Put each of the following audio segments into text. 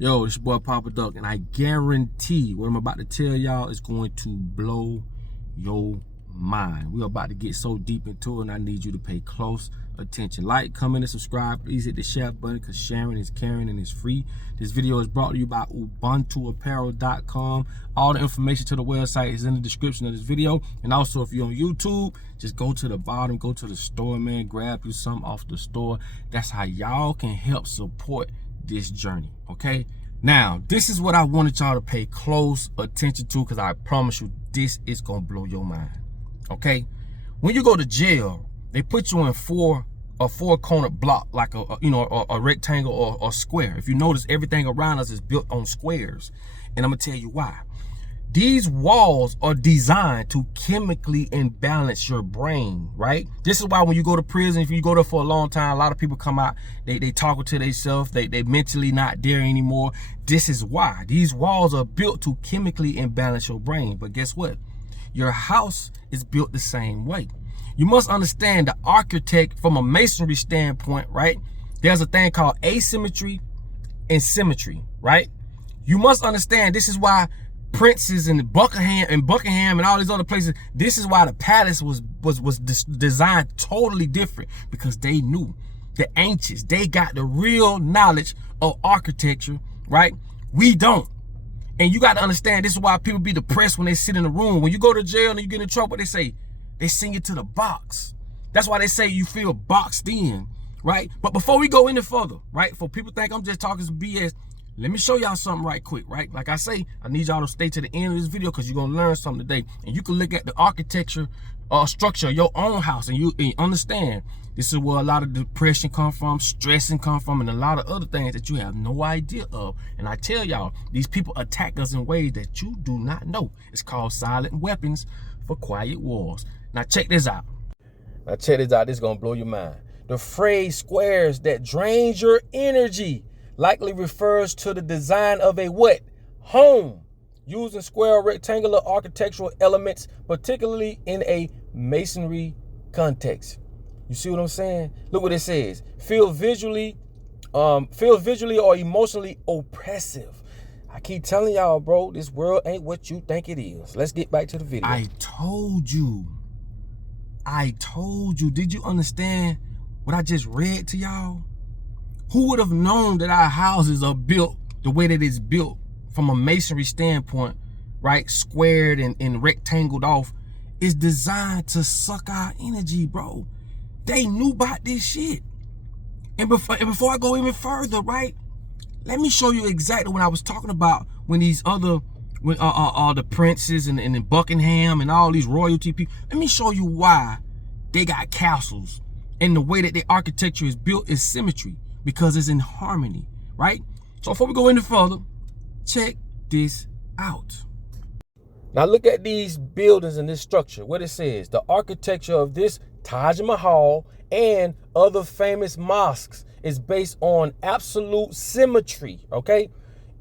Yo, it's your boy Papa Duck, and I guarantee what I'm about to tell y'all is going to blow your mind. We're about to get so deep into it, and I need you to pay close attention. Like, comment, and subscribe. Please hit the share button, because sharing is caring and it's free. This video is brought to you by UbuntuApparel.com. All the information to the website is in the description of this video. And also, if you're on YouTube, just go to the bottom, go to the store, man, grab you something off the store. That's how y'all can help support this journey. Okay, now this is what I wanted y'all to pay close attention to, because I promise you this is gonna blow your mind. Okay, when you go to jail, they put you in a four-cornered block, like a rectangle or a square. If you notice, everything around us is built on squares, and I'm gonna tell you why. These walls are designed to chemically imbalance your brain, right? This is why when you go to prison, if you go there for a long time, a lot of people come out, they talking to themselves, they mentally not there anymore. This is why. These walls are built to chemically imbalance your brain. But guess what? Your house is built the same way. You must understand the architect from a masonry standpoint, right? There's a thing called asymmetry and symmetry, right? You must understand this is why Prince's and Buckingham and all these other places, this is why the palace was designed totally different, because they knew the ancients, they got the real knowledge of architecture, right? We don't. And you got to understand, this is why people be depressed when they sit in a room. When you go to jail and you get in trouble, they say they send you to the box. That's why they say you feel boxed in, right? But before we go any further, right, for people think I'm just talking some BS, let me show y'all something right quick, right? Like I say, I need y'all to stay to the end of this video, because you're going to learn something today. And you can look at the architecture structure of your own house, and you understand this is where a lot of depression come from, stressing come from, and a lot of other things that you have no idea of. And I tell y'all, these people attack us in ways that you do not know. It's called silent weapons for quiet wars. Now check this out. This is going to blow your mind. The phrase squares that drains your energy likely refers to the design of a what? Home, using square or rectangular architectural elements, particularly in a masonry context. You see what I'm saying? Look what it says. Feel visually or emotionally oppressive. I keep telling y'all, bro, this world ain't what you think it is. Let's get back to the video. I told you. Did you understand what I just read to y'all? Who would have known that our houses are built the way that it's built from a masonry standpoint, right? Squared and rectangled off, is designed to suck our energy, bro. They knew about this shit. And before I go even further, right? Let me show you exactly what I was talking about when these other, the princes and Buckingham and all these royalty people. Let me show you why they got castles, and the way that the architecture is built is symmetry. Because it's in harmony, right? So before we go any further, check this out. Now look at these buildings and this structure. What it says: the architecture of this Taj Mahal and other famous mosques is based on absolute symmetry, okay?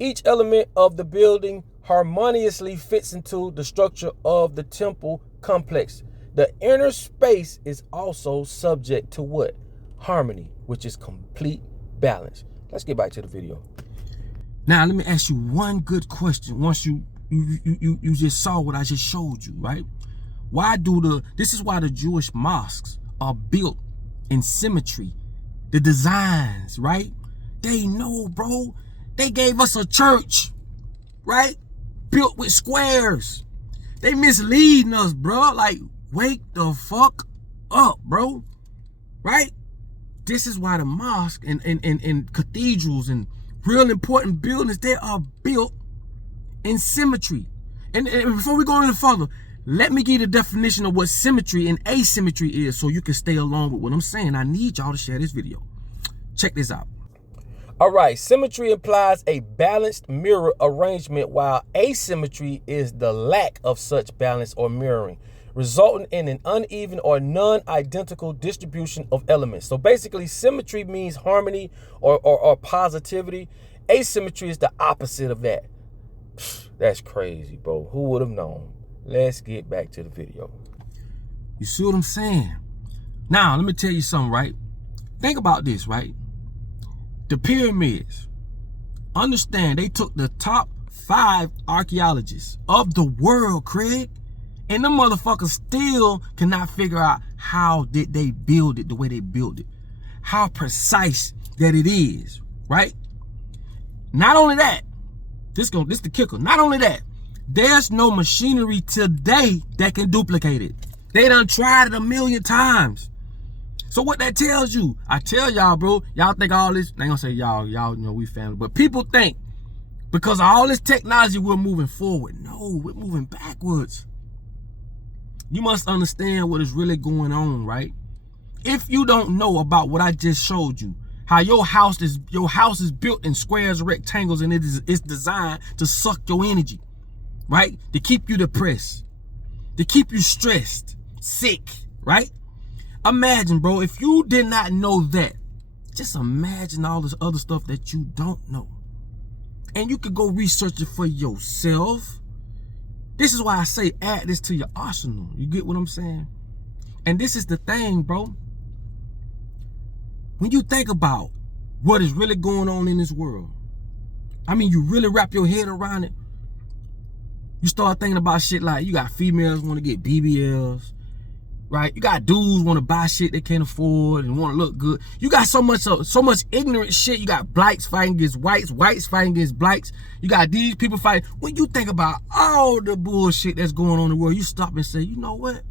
Each element of the building harmoniously fits into the structure of the temple complex. The inner space is also subject to what? Harmony, which is complete balance. Let's get back to the video. Now let me ask you one good question. Once you just saw what I just showed you, right? This is why the Jewish mosques are built in symmetry. The designs, right? They know, bro. They gave us a church, right? Built with squares. They misleading us, bro. Like, wake the fuck up, bro. Right? This is why the mosque and cathedrals and real important buildings, they are built in symmetry. And before we go any further, let me give you the definition of what symmetry and asymmetry is, so you can stay along with what I'm saying. I need y'all to share this video. Check this out. All right, symmetry implies a balanced mirror arrangement, while asymmetry is the lack of such balance or mirroring, resulting in an uneven or non-identical distribution of elements. So basically, symmetry means harmony or positivity. Asymmetry is the opposite of that. That's crazy, bro. Who would have known? Let's get back to the video. You see what I'm saying? Now, let me tell you something, right? Think about this, right? The pyramids, Understand, they took the top 5 archaeologists of the world, Craig, and the motherfuckers still cannot figure out how did they build it the way they built it, how precise that it is, right? Not only that, this the kicker. Not only that, there's no machinery today that can duplicate it. They done tried it a million times. So what that tells you, I tell y'all, bro, y'all think all this, I ain't gonna say y'all know we family, but people think because of all this technology, we're moving forward. No, we're moving backwards. You must understand what is really going on, right? If you don't know about what I just showed you, how your house is built in squares, rectangles, and it's designed to suck your energy, right? To keep you depressed, to keep you stressed, sick, right? Imagine, bro, if you did not know that, just imagine all this other stuff that you don't know. And you could go research it for yourself. This is why I say add this to your arsenal. You get what I'm saying? And this is the thing, bro. When you think about what is really going on in this world, I mean, you really wrap your head around it. You start thinking about shit like you got females want to get BBLs, right? You got dudes want to buy shit they can't afford and want to look good. You got so much ignorant shit. You got blacks fighting against whites, whites fighting against blacks. You got these people fighting. When you think about all the bullshit that's going on in the world, you stop and say, you know what?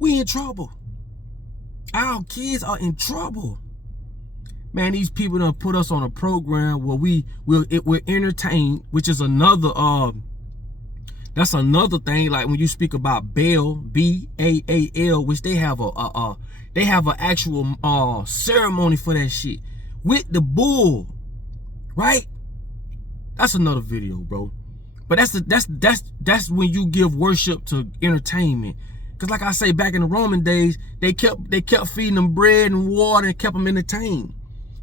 We in trouble. Our kids are in trouble. Man, these people done put us on a program where we're entertained, which is another that's another thing. Like when you speak about bail, B-A-A-L, which they have an actual ceremony for that shit with the bull, right? That's another video, bro. But that's when you give worship to entertainment. Cause like I say, back in the Roman days, they kept feeding them bread and water and kept them entertained,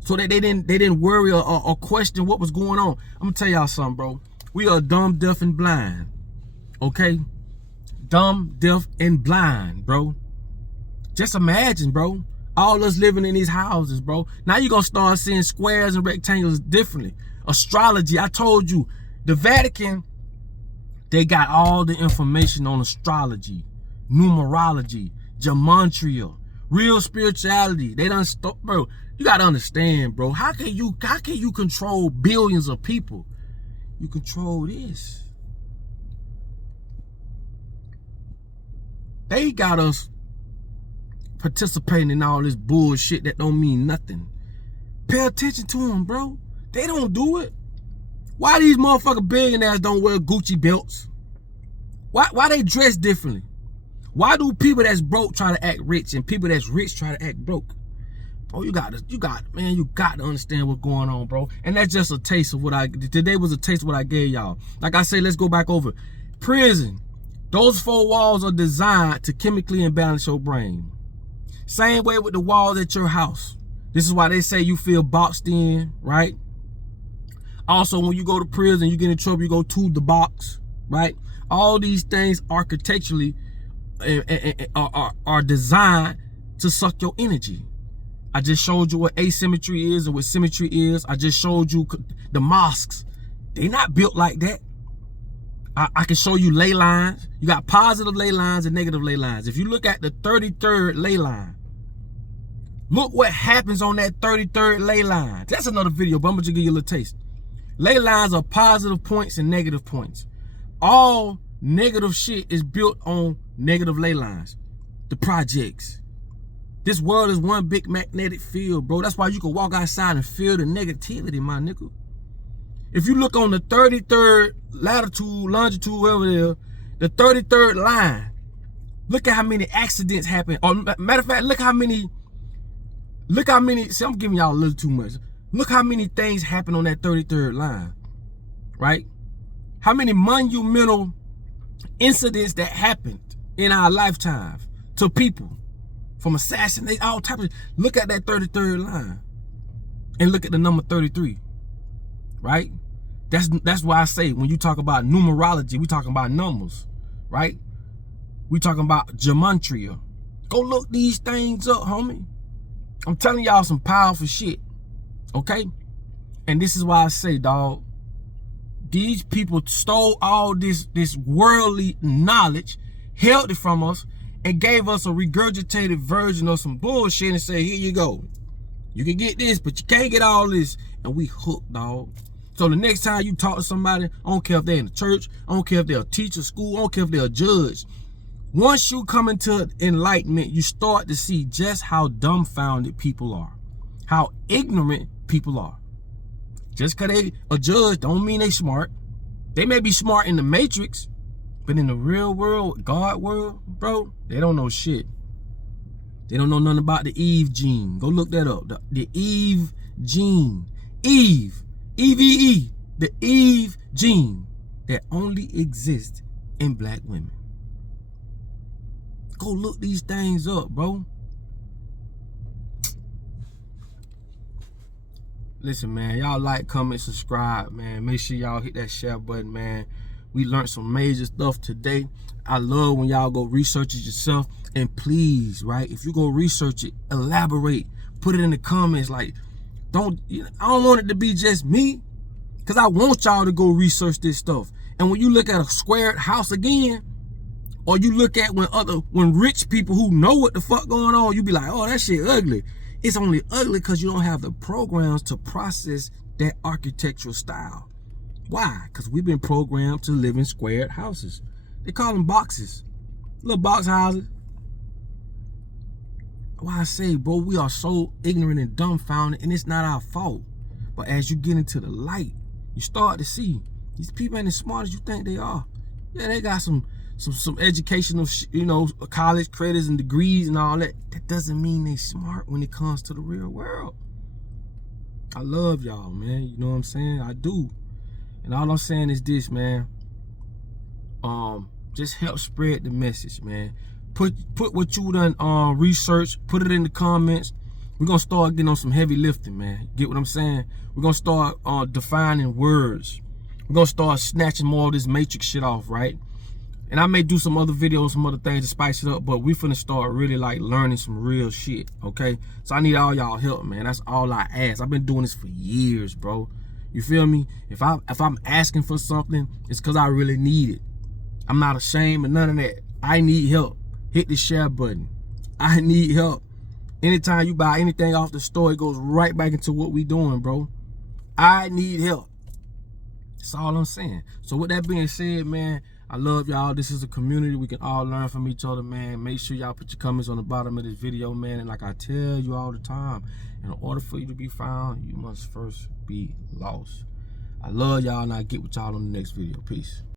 so that they didn't worry or question what was going on. I'm gonna tell y'all something, bro. We are dumb, deaf, and blind. Okay, dumb, deaf, and blind, bro. Just imagine, bro, all us living in these houses, bro. Now you're gonna start seeing squares and rectangles differently. Astrology, I told you, the Vatican, they got all the information on astrology, numerology, gematria, real spirituality. They done stop, bro. You gotta understand, bro. How can you control billions of people? You control this. They got us participating in all this bullshit that don't mean nothing. Pay attention to them, bro. They don't do it. Why these motherfucking billionaires don't wear Gucci belts? Why they dress differently? Why do people that's broke try to act rich and people that's rich try to act broke? Bro, you got to understand what's going on, bro. And that's just a taste of today was a taste of what I gave y'all. Like I say, let's go back over. Prison. Those 4 walls are designed to chemically imbalance your brain. Same way with the walls at your house. This is why they say you feel boxed in, right? Also, when you go to prison, you get in trouble, you go to the box, right? All these things architecturally are designed to suck your energy. I just showed you what asymmetry is and what symmetry is. I just showed you the mosques. They not built like that. I can show you ley lines. You got positive ley lines and negative ley lines. If you look at the 33rd ley line, look what happens on that 33rd ley line. That's another video, but I'm gonna give you a little taste. Ley lines are positive points and negative points. All negative shit is built on negative ley lines. The projects. This world is one big magnetic field, bro. That's why you can walk outside and feel the negativity, my nigga. If you look on the 33rd latitude, longitude, whatever it is, the 33rd line, look at how many accidents happen. Or matter of fact, look how many, see, I'm giving y'all a little too much. Look how many things happen on that 33rd line, right? How many monumental incidents that happened in our lifetime to people, from assassination, all types of, look at that 33rd line and look at the number 33, right? That's why I say when you talk about numerology, we talking about numbers, right? We talking about gematria. Go look these things up, homie. I'm telling y'all some powerful shit, okay? And this is why I say, dog, these people stole all this worldly knowledge, held it from us, and gave us a regurgitated version of some bullshit and say, here you go. You can get this, but you can't get all this. And we hooked, dog. So the next time you talk to somebody, I don't care if they're in the church, I don't care if they're a teacher, school, I don't care if they're a judge. Once you come into enlightenment, you start to see just how dumbfounded people are, how ignorant people are. Just because they a judge don't mean they smart. They may be smart in the matrix, but in the real world, God world, bro, they don't know shit. They don't know nothing about the Eve gene. Go look that up. The Eve gene. Eve. EVE. The Eve gene that only exists in black women. Go look these things up, bro. Listen, man, y'all like, comment, subscribe, man. Make sure y'all hit that share button, man. We learned some major stuff today. I love when y'all go research it yourself. And please, right, if you go research it, elaborate, put it in the comments. Like, I don't want it to be just me, because I want y'all to go research this stuff. And when you look at a squared house again, or you look at when rich people who know what the fuck going on, you be like, oh, that shit ugly. It's only ugly because you don't have the programs to process that architectural style. Why? Because we've been programmed to live in squared houses. They call them boxes, little box houses. Why I say, bro, we are so ignorant and dumbfounded, and it's not our fault. But as you get into the light, you start to see these people ain't as smart as you think they are. Yeah, they got some educational, college credits and degrees and all that. That doesn't mean they smart when it comes to the real world. I love y'all, man. You know what I'm saying? I do. And all I'm saying is this, man. Just help spread the message, man. Put what you done research, put it in the comments. We're gonna start getting on some heavy lifting, man. Get what I'm saying? We're gonna start defining words. We're gonna start snatching more of this matrix shit off, right? And I may do some other videos, some other things to spice it up, but we finna start really like learning some real shit, okay? So I need all y'all help, man. That's all I ask. I've been doing this for years, bro. You feel me? If I'm asking for something, it's because I really need it. I'm not ashamed of none of that. I need help. Hit the share button. I need help. Anytime you buy anything off the store, it goes right back into what we doing, bro. I need help. That's all I'm saying. So with that being said, man, I love y'all. This is a community. We can all learn from each other, man. Make sure y'all put your comments on the bottom of this video, man. And like I tell you all the time, in order for you to be found, you must first be lost. I love y'all, and I'll get with y'all on the next video. Peace.